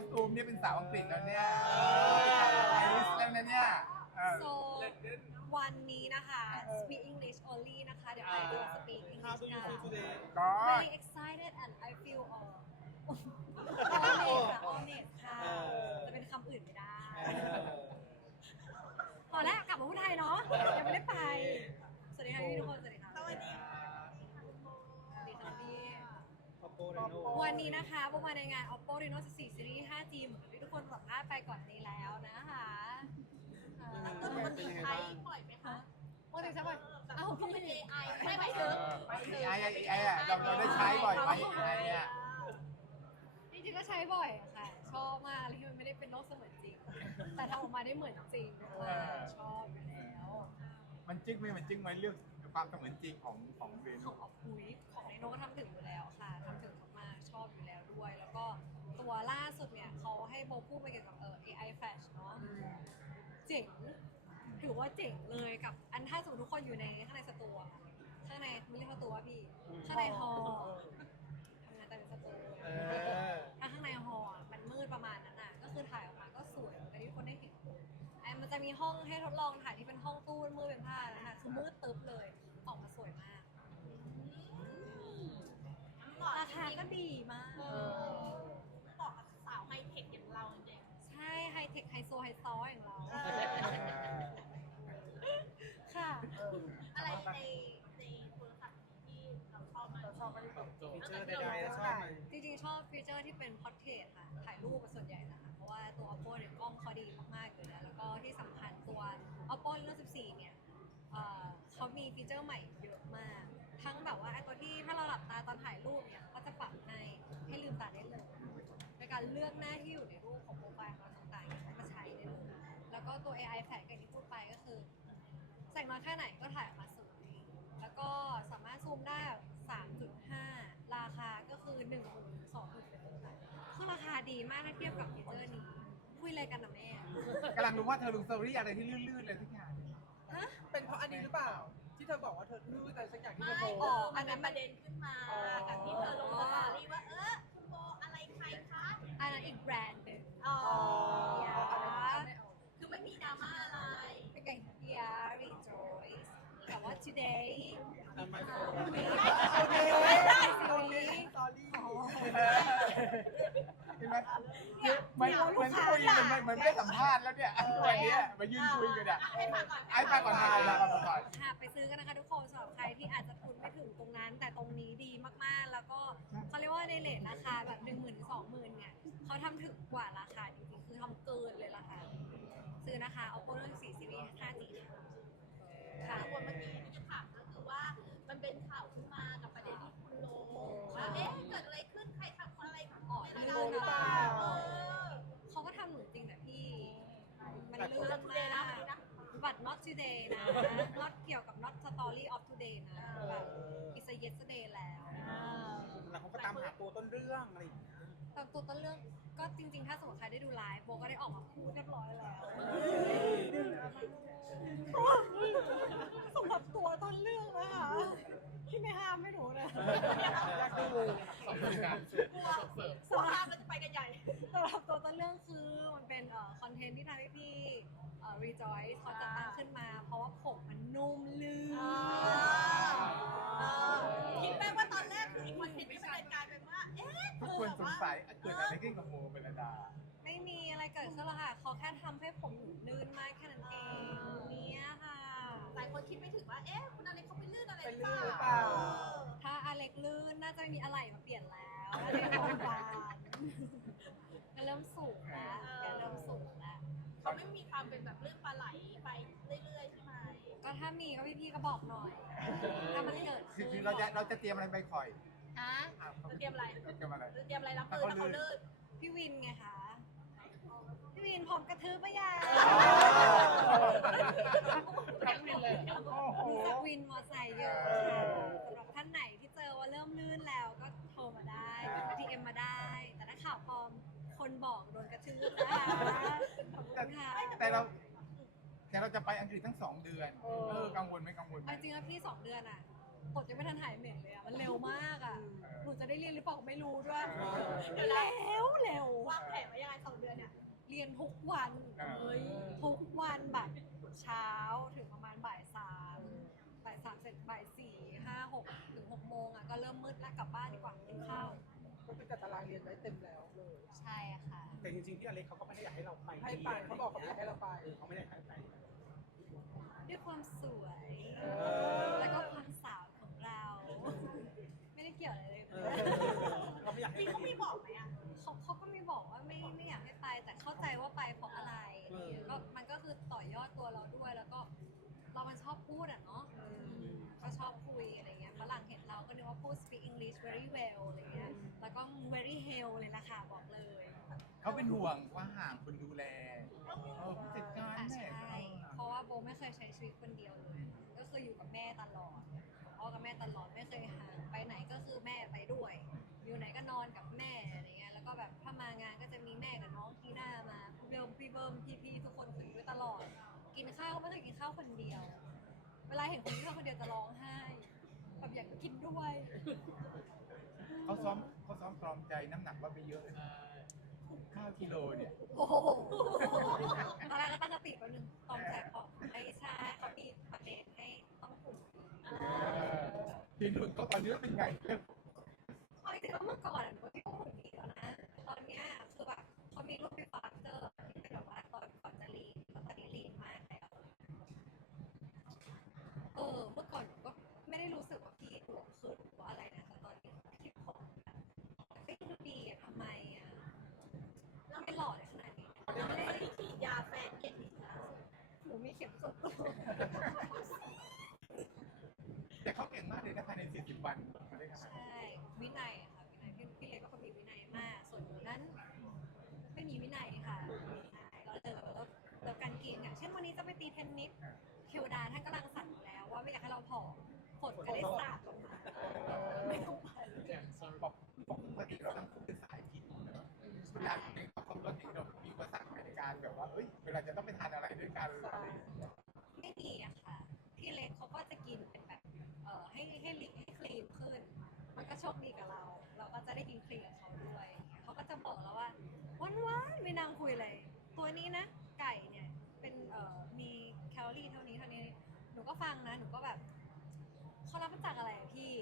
สตูมนี่เป็นสาวอังกฤษแล้วเนี่ยไอริสแล้วนะเนี่ยเออ so วันนี้นะคะ speak English only นะคะ เดี๋ยวไปดู speak How English do you กัน feel today? ก็ very excited and I feel all honored ค่ะ honored ค่ะเออจะเป็นคำอื่นไม่ได้ พอแล้วกลับมาพูดไทยเนาะยังไม่ได้ไป สวัสดีค่ะพี่ทุกคน สวัสดีค่ะสวัสดีค่ะสวัสดีค่ะพี่ Oppo Reno วันนี้นะคะพวกมาในงาน Oppo Reno 14 คนสัมภาษณ์ไปก่อนนี้แล้วนะคะเอ่อปกติใช้บ่อยไหมคะปกติใช้บ่อยเอ้าพี่ไม่ได้ AI ไม่หมายถึง ไอไอไออะเราเราได้ใช้บ่อยไหมไออะจริงๆก็ใช้บ่อยค่ะ ชอบมากอะไรที่มันไม่ได้เป็นโลกเสมือนจริง แต่ทำออกมาได้เหมือนจริงมากชอบอยู่แล้วมันจึ้งไหมมันจึ้งไหมเรื่องความเสมือนจริงของของเรขนูองออฟคุยของเรโนก็ทำถึงอยู่แล้วค่ะทำถึงมากๆชอบอยู่แล้วด้วย แล้วก็ ตัวล่าสุดเนี่ยเขาให้โบพูดไปเกี่ยวกับเออ AI Flash เนาะเจ๋งถือว่าเจ๋งเลยกับอันถ้าสมมติทุกคนอยู่ในข้างในสตูอะข้างในไม่เรียกว่าตัวพี่ ข้างในฮอลล์ทำงานแต่ในสตูเออ ถ้าข้างในฮอลล์อะมันมืดประมาณนั้นน่ะก็คือถ่ายออกมาก็สวยเหมือนกับที่ทุกคนได้เห็นไอ้มันจะมีห้องให้ทดลองถ่ายที่เป็นห้องตู้มืดเป็นผ้าแล้วนะคือมืดตึ๊บเลย ออกมาสวยมาก ราคาก็ดีมาก เหมาะกับสาวไฮเทคอย่างเราจริง ใช่ไฮเทคไฮโซไฮซออย่างเรา ค่ะ ๆอะไรในในโทรศัพท์ที่เราชอบ มากชอบมากที่สุดฟีเจอร์ใดๆแล้วชอบไหมจริงๆ ชอบฟีเจอร์ที่เป็นพอร์เทรตค่ะ ถ่ายรูปเป็นส่วนใหญ่นะคะ เพราะว่าตัว oppo เนี่ยกล้องเขาดีมากๆอยู่แล้วแล้วก็ที่สำคัญตัว oppo reno 14 เนี่ยเอ่อเขามีฟีเจอร์ใหม่เยอะมาก ทั้งแบบว่าไอ้ตัวที่ถ้าเราหลับตาตอนถ่ายรูปเนี่ยก็จะปรับให้ให้ลืมตาได้เลยในการเลือกหน้าที่อยู่ในรูปของโปรไฟล์ของเราต่างๆเนี่ยให้มาใช้ได้เลยแล้วก็ตัว AI แฝงกันที่พูดไปก็คือแสงน้อยแค่ไหนก็ถ่ายออกมาสวยแล้วก็สามารถซูมได้ 3.5 ราคาก็คือ1นึ่งถึงสองหมื่นเป็นต้นไปคือราคาดีมากถ้าเทียบกับฟีเจอร์นี้ คุยอะไรกันนะแม่กำลังรู้ว่าเธอลงสตอรี่อะไรที่ลื่นๆเลยทุกอย่างฮะ เป็นเพราะอันนี้หรือเปล่า ที่เธอบอกว่าเธอลื่นอะไรสักอย่างที่ไม่เธอโพอ๋สอต์มันเป็นประเด็นขึ้นมา กับที่เธอลงสตอรี่ เห็นไหมเหมือนเหมือนคุยกันเหมือนไม่ได้สัมภาษณ์แล้วเนี่ยวันเนี้ยมายืนคุยกันอะให้ฟังก่อนไอ้ไปก่อนทายแล้วก่อนก่อน ค่ะไปซื้อกันนะคะทุกคนสำหรับใครที่อาจจะทุนไม่ถึงตรงนั้น แต่ตรงนี้ดีมากๆ แล้วก็เขาเรียกว่าในเลทราคาแบบหนึ่งหมื่นสองหมื่นเนี่ยเขาทำถึงกว่าราคาจริงๆคือทำเกินเลยราคาซื้อนะคะ oppo reno 4 series 5g today นะ not เกี่ยวกับ not story of today นะแบบ it's a yesterday แล้วแล้วเขาก็ตามหาตัวต้นเรื่องอะไรอย่างเงี้ยแต่ตัวต้นเรื่องก็จริง ๆ ถ้าสมมติใครได้ดูไลฟ์โบก็ได้ออกมาพูดเรียบร้อยแล้วสำหรับตัวต้นเรื่องนะคะที่ไม่ห้ามไม่หนูนะอยากดูกลัวกลัวภาพมันจะไปกันใหญ่สำหรับตัวต้นเรื่องคือมันเป็นเอ่อคอนเทนต์ที่ทำให้พี่เอ่อ rejoice เขาจัดตั้งขึ้นมา เพราะว่าผมมันนุ่มลื่นคิดไหมว่าตอนแรกคืออีกคนเห็นที่มันกลายเป็นว่า เอ๊ะทุกคนสงสัยเกิดอะไรขึ้นกับโมเมลดา ไม่มีอะไรเกิดขึ้นหรอกค่ะเขาแค่ทำให้ผมหนูลื่นมากแค่นั้นเองเนี่ยค่ะ หลายคนคิดไม่ถึงว่า เอ๊ะ คุณอะไรเขาไปลื่นอะไรเป็นหรือลื่นหรือเปเปล่าล่า ถ้าอเล็กลื่นน่าจะมีอะไรมาเปลี่ยนแล้วน่าจะโรงพยาบาลก็เริ่มสูงแล้วแกเริ่มสูงแล้ว เขาไม่มีความเป็นแบบลื่นปลาไหลไปเรื่อยๆใช่ไหมก็ถ้ามีก็พี่ๆก็บอกหน่อย ถ้ามันเกิดคือขึ้นคือเราจะเราจะเตรียมอะไรไปคอยฮะอะจะเตรียมอะไรเตรียมอะไรจะเตรียมอะไรรับมือถ้าเขาลื่นพี่วินไงคะ พี่วินพร้อมกระทืบปะยาโอ้โหมีสักวินมอไซค์เยอะค่ะส เรา แต่เราจะไปอังกฤษทั้งสองเดือน เออกังวลไหมกังวลไหม เอาจริงๆแล้วพี่สองเดือนอะตดยังไม่ทันหายเหม็นเลยอะมันเร็วมากอะหนูจะได้เรียนหรือเปล่าก็ไม่รู้ด้วยเดี๋ยวเร็นะวเร็ววางแผนไว้ยังไงสองเดือนเนี่ย เรียนทุกวันอ่าเฮ้ยทุกวันแบบเช้าถึงประมาณบ่ายสามบ่ายสามเสร็จบ่ายสี่ห้าหกถึงหกโมงอะก็เริ่มมืดแล้วกลับบ้านดีกว่ากินข้าว ก็คือจัดตารางเรียนไว้เต็มแล้วเลยใช่ค่ะ แต่จริงๆพี่อเล็กเขาก็ไม่ได้อยากให้เราไปให้ไปเขาบอกเขาไม่ให้เราไป ออเขาไม่ได้ให้ไป ด้วยความสวย อ แล้วก็ความสาวของเรา ไม่ได้เกี่ยวอะไรเลยเออเขาไม่อยากจให้ริงไป เขามีบอกไหมอะเขาเขาก็ไม่บอกว่าไม่ไม่อยากให้ไป แต่เข้าใจว่าไปเพราะอะไรอะไรอย่างเงี้ยก็มันก็คือต่อยอดตัวเราด้วย แล้วก็เรามันชอบพูดอะเนาะก็ชอบคุยอะไรเงี้ยฝรั่งเห็นเราก็นึกว่าพูด speak English very well อะไร เงี้ยแล้วก็ very hell เลยล่ะค่ะ บอกเลย เขาเป็นห่วงว่าห่างคนดูแลเออผู้จัดการอะแม่ใช่ เพราะว่าโบไม่เคยใช้ชีวิตคนเดียวเลย ก็คืออยู่กับแม่ตลอดพ่อกับแม่ตลอดไม่เคยห่างไปไหนก็คือแม่ไปด้วย อยู่ไหนก็นอนกับแม่อะไรเงี้ยแล้วก็แบบถ้ามางานก็จะมีแม่กับน้องทีน่ามาพี่เบิร์มพี่เบิร์มพี่พี่ๆทุกคนคืออยู่ด้วยตลอด กินข้าวก็ไม่เคยกินข้าวคนเดียว เวลาเห็นคนที่ทำคนเดียวจะร้องไห้แบบอยากกินด้วย เขาซ้อมเขาซ้อมตรอมใจน้ำหนักว่าไปเยอะเลยห้ากิโลเนี่ยโอ้โหตอนแรกก็ตั้งสติแป๊บนึงตอนแจกของไอ้ใช่เขามีประเด็นให้ต้องกลุ่มทีนุ่นก็ตอนนี้เป็นไง เอาจริงๆแล้วเมื่อก่อนอะหนูก็คิดว่าหุ่นดีแล้วนะ ตอนเนี้ยคือแบบเขามีรูป before after ที่เป็นแบบว่าตอนก่อนจะลีนแล้วตอนนี้ลีนมากแล้ว เออ เมื่อก่อนหนูก็ไม่ได้รู้สึกว่าพี่หนูขึ้นหรือว่าอะไรนะแต่ตอนนี้คิดผมแบบเฮ้ยดูดีอะทำไมอะไม่หล่อเลยขนาดนี้ เราไม่ได้ฉีดยาแฟนเก่งนะ หนูมี เข็มส่วนตัวแต่เขาเก่งมากเลยนะภายใน 40 วันมาได้ขนาดใช่วินัยค่ะวินัยพี่พี่เล็กก็คนมีวินัยมาก ส่วนหนูนั้น ไม่มีวินัยค่ะเราเจอแล้วแล้วการกินอย่างเช่นวันนี้จะไปตีเทนนิสเทวดาท่านกำลังสั่งอยู่แล้ว ว่าไม่อยากให้เราผอมฝนก็ได้สาดลงมาไม่ต้องไปบอกปกติเราต้องเป็นสายกินเวลาเป็นปกติเรามีอุปสรรคในการแบบว่าเอ้ยเวลาจะต้องไปทานอะไรด้วยกันอะไรอย่างเงี้ย ไม่มีอะค่ะ พี่เล็กเขา กินเป็นแบบเอ่อให้ให้ลิให้คลีนขึ้น มันก็โชคดีกับเรา เราก็จะได้กินคลีนกับเขาด้วย เขาก็จะบอกเราว่าวันวันไม่นางคุยเลย ตัวนี้นะ ไก่เนี่ยเป็นเอ่อมีแคลอรี่เท่านี้เท่านี้ หนูก็ฟังนะ หนูก็แบบเขารับมาจากอะไรอะพี่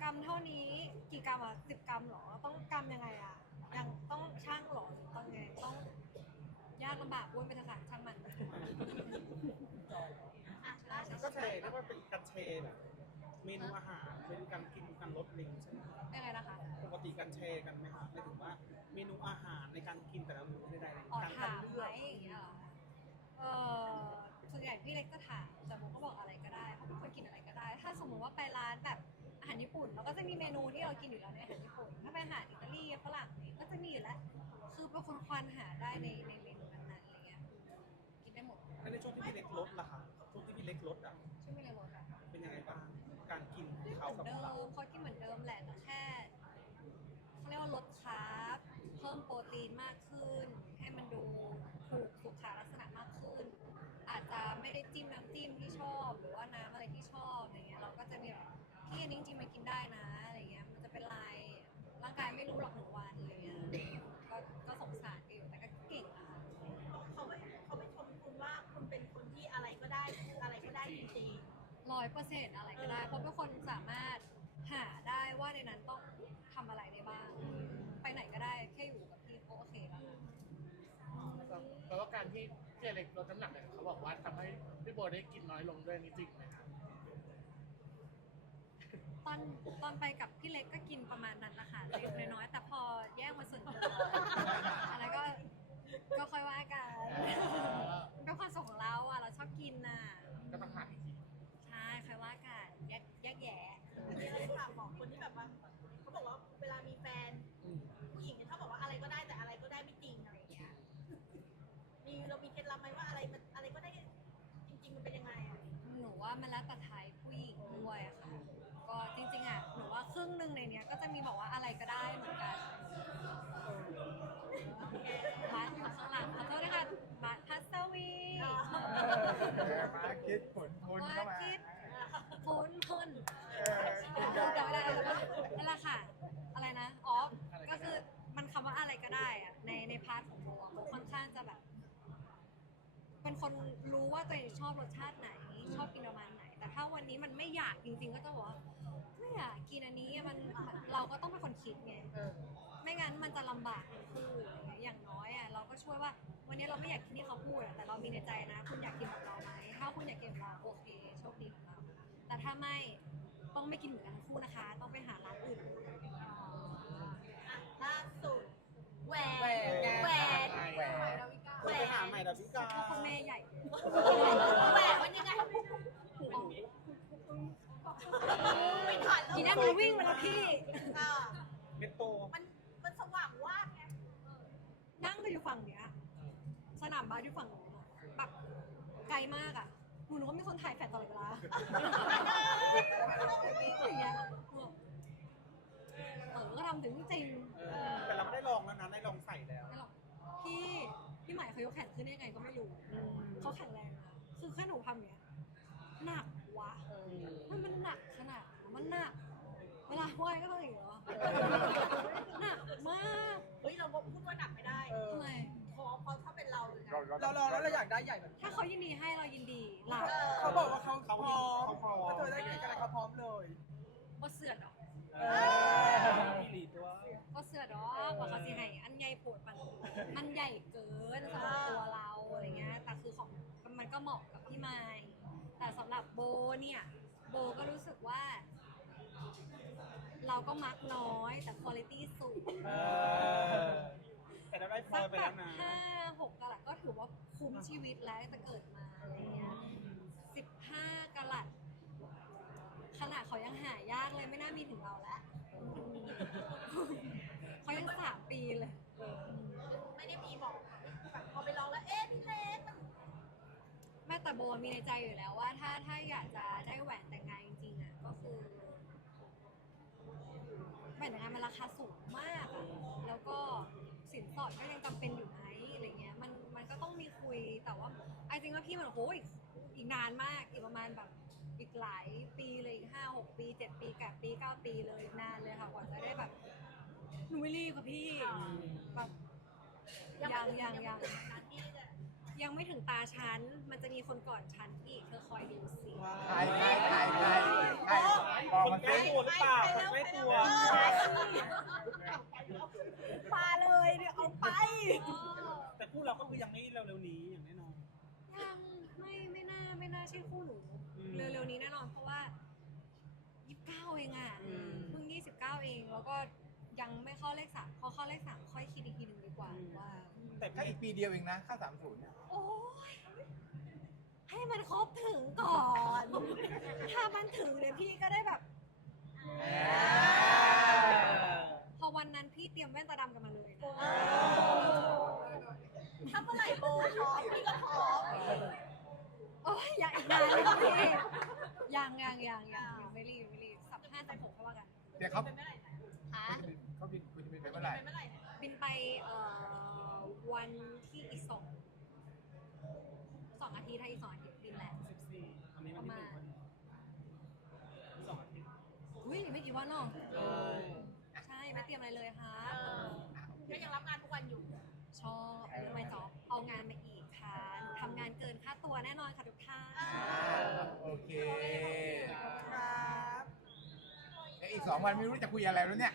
กรัมเท่านี้กี่กรัมอะสิบกรัมเหรอ ต้องกรัมยังไงอะยังต้องช่างเหรอหรือต้องไง ต้องยากลำบากวนไปเถอะค่ะช่างมัน อะล่าสุด ก็เชเรียกว่าเป็นการเชแบบเมนูอาหารเป็นการกินการลดลิงใช่ไหมครับยังไงนะคะ ปกติการเชกันไหมคะหมายถึงว่าเมนูอาหารในการกินแต่ละมื้อใดๆอ๋อการถามเลืไหมอกอย่างเงี้ยเหรอเออส่วนใหญ่พี่เล็กก็ถามแต่โมก็บอกอะไรก็ได้เขาเป็นคนกินอะไรก็ได้ ถ้าสมมติว่าไปร้านแบบอาหารญี่ปุ่นเราก็จะมีเมนูที่เรากินอยู่แล้วในอาหารญี่ปุ่น ถ้าไปอาหารอิตาลีฝรั่งนี่ก็จะมีอยู่แล้ว คือเป็นคนควานหาได้ในในเมนูนั้นๆอะไรเงี้ยกินได้หมดในช่วงที่พี่เล็กลดล่ะคะ มือนเดิเรามเขากินเหมือนเดิมแหละแต่แค่เขาเรียกว่าลดคาร์บเพิ่มโปรตีนมากขึ้น ให้มันดูถูกสุขลักษณะมากขึ้น อาจจะไม่ได้จิ้มน้ำจิ้มที่ชอบ หรือว่าน้ำ ร้อยเปอร์เซ็นต์อะไรก็ได้ เพราะเป็นคนสามารถหาได้ว่าในนั้นต้องทำอะไรได้บ้าง ไปไหนก็ได้แค่อยู่กับพี่ก็โอเคแล้วค่ะแล้วก็การที่พี่อเล็กลดน้ำหนักเนี่ยเขาบอกว่าทำให้พี่โบได้กินน้อยลงด้วยนี่จริงไหมคะตอนตอนไปกับพี่เล็กก็กินประมาณนั้นนะคะเล็กน้อยๆแต่พอแยกมาส่วนตัวอะไรก็ก็ค่อยว่ากันเป็นความสุขของเราอะเราชอบกินน่ะก็ต้องหาอี ว่ามันแล้วแต่ไทยผู้หญิงด้วยอะค่ะ ก็จริงๆอะหนูว่าครึ่งหนึ่งในเนี้ยก็จะมีบอกว่าอะไรก็ได้เหมือนกันบ้านอยู่ข้างหลังขอโทษนะคะบ้านพัสวีเออมาคิดผลทุนเข้ามาว่าคิดผคนคนเออจำไม่ได้แล้วก็นั่นแหละค่ะ อะไรนะอ๋อก็คือมันคำว่าอะไรก็ได้อะในในพาร์ทของโบอะโบค่อนข้างจะแบบ เป็นคนรู้ว่าตัวเองชอบรสชาติไหน ชอบกินประมาณไหน แต่ถ้าวันนี้มันไม่อยากจริง ๆ ก็จะบอกว่าไม่อยากกินอันนี้มันมันเราก็ต้องเป็นคนคิดไงเออไม่งั้นมันจะลำบากทั้งคู่อะไรเงี้ยอย่างน้อยอะเราก็ช่วยว่า วันนี้เราไม่อยากกินที่เขาพูดอะแต่เรามีในใจนะ คุณอยากกินแบบเราไหมถ้าคุณอยากกินแบบเราโอเคโชคดีของเรา แต่ถ้าไม่ต้องไม่กินเหมือนกันทั้งคู่นะคะ ต้องไปหาร้านอื่นอะล่าสุดแหวแหวนนไงแหวนแหวนแหวไปนหาใหม่ดาวิกาก็คุณแม่ใหญ่ แหวนมันยังไงไม่ ถอดทีนี้มันวิ่งมาแล้วพี่ อ่าเม็ดโตมันมันสว่างว่าบไงนั่งก็อยู่ฝั่งเนี้ย สนามบาสอยู่ฝั่งนู้นอะแบบไกลมากอะหนูนึกว่ามีคนถ่ายแฟลชตลอดเวลาอย่างเงี้ยเออก็ทำถึงจริงเออแต่เราไม่ได้ลองแล้วนะได้ลองใส่แล้วไม่หรอกพี่พี่ใหม่เขายกแขนขึ้นได้ยังไงก็ไม่รู้เขาแข็งแรงนะคือแค่หนูทำเนี้ยหนักวะมันมันหนักขนาดนั้นมันหนัก เวลาไหวก็ต้องอย่างนี้เหรอหนักมาก เฮ้ยเราพูดว่าหนักไม่ได้ เออ ทำไม พอพอถ้า เป็นเราเลยนะเราลองแล้วเราอยากได้ใหญ่แบบถ้าเขายินดีให้เรายินดีเราเขาบอกว่าเขาเขาพร้อมเขาพร้อม ถ้าเธอได้กินอะไรเขาพร้อมเลยก็เสือดอกเออมีหลีตัวก็เสือดอกว่าเขาสิให้อันใหญ่โปวดปันมันใหญ่เกินสำหรับตัวเราอะไรเงี้ยแต่คือของมันก็เหมาะกับพี่ไม้แต่สำหรับโบเนี่ยโบก็รู้สึกว่า เราก็มักน้อยแต่คุณภาพสูงเออแต่เราได้พลสัอยกไปแบแล้บวนะห้าหกกะลัดก็ ถือว่าคุ้มชีวิตแล้วตั้งแต่เกิดมาอะไรเงี้ยสิบห้ากะลัด ขนาดเขายังหายากเลยไม่น่ามีถึงเราแล้ว เขายังสามปีเลย ไม่ได้มีบอกแบบพอไปลองแล้ว เอ๊ะพี่เล็กมันแม่แต่โบมีในใจอยู่แล้วว่า ถ้าถ้าอยากจะได้แหวนแต่งงานจริงๆอะก็คือแหวนแต่งงานมันราคาสูงมากอะแล้วก็สินสอดก็ยังจำ คุย แต่ว่าไอ้จริงว่าพี่มันโอ้โหอีกอีกนานมากอีกประมาณแบบอีกหลายปีเลยอีกห้าหกปีเจ็ดปีแปดปีเก้าปีเลยนานเลยค่ะกว่าจะได้แบบหนูไม่รีบค่ะพี่แบบยังยังยังไม่ถึนั้นที่จะยังไม่ถึงตาฉัน มันจะมีคนก่อนฉันอีก เธอคอยดูสิใครใครใครใครใครบอกคนมาใกล้สิตัวหรือเปล่าคนใกล้ตัวมาเลยเดี๋ยวเอาไปแต่ คู่เราก็คือยังไม่เร็วๆนี้อย่างแน่นอน ยังไม่ไม่น่าไม่น่าใช่คู่หนูอืมเร็วๆนี้แน่นอนเพราะว่า29เองอะอืมเพิ่ง29เองแล้วก็ยังไม่เข้าเลขสามพอเข้าเลขสามค่อยคิดอีกทีหนึ่งดีกว่าว่า แต่แค่อีกปีเดียวเองนะ ค่าสามศูนย์โอ้ยให้มันครบถึงก่อน ถ้ามันถึงเนี่ยพี่ก็ได้แบบ พอวันนั้นพี่เตรียมแว่นตาดำกันมาเลยนะ ถ้าเมื่อไหร่โบพร้อมพี่ก็พร้อม โอ้ยยังอีกนานเลยค่ะพี่ยังยังยังยังยังไม่รีบไม่รีบสับห้าสับหกเขาว่ากันเดี๋ยวเขาเป็นเมื่อไหร่นะฮะเขาบินคุณจะบินไปเป็นเมื่อไหร่เมื่อไหร่นะบินไปเอ่อวันที่อีกสองสองอาทิตย์ถ้าอีกสองอาทิตย์บินแหละสิบสี่อันนี้วันที่หนึ่งพอดีสองอาทิตย์อุ้ยไม่กี่วันหรอก เออ ใช่ไม่เตรียมอะไรเลยค่ะ ก็ยังรับงานทุกวันอยู่ ชอบเรื่องไม่จอบเอางานมาอีกค่ะหนูทำงานเกินค่าตัวแน่นอนค่ะทุกท่าน อ่าโอเค ครับ แล้วอีกสอง วันไม่รู้จะคุยอะไรแล้วเนี่ย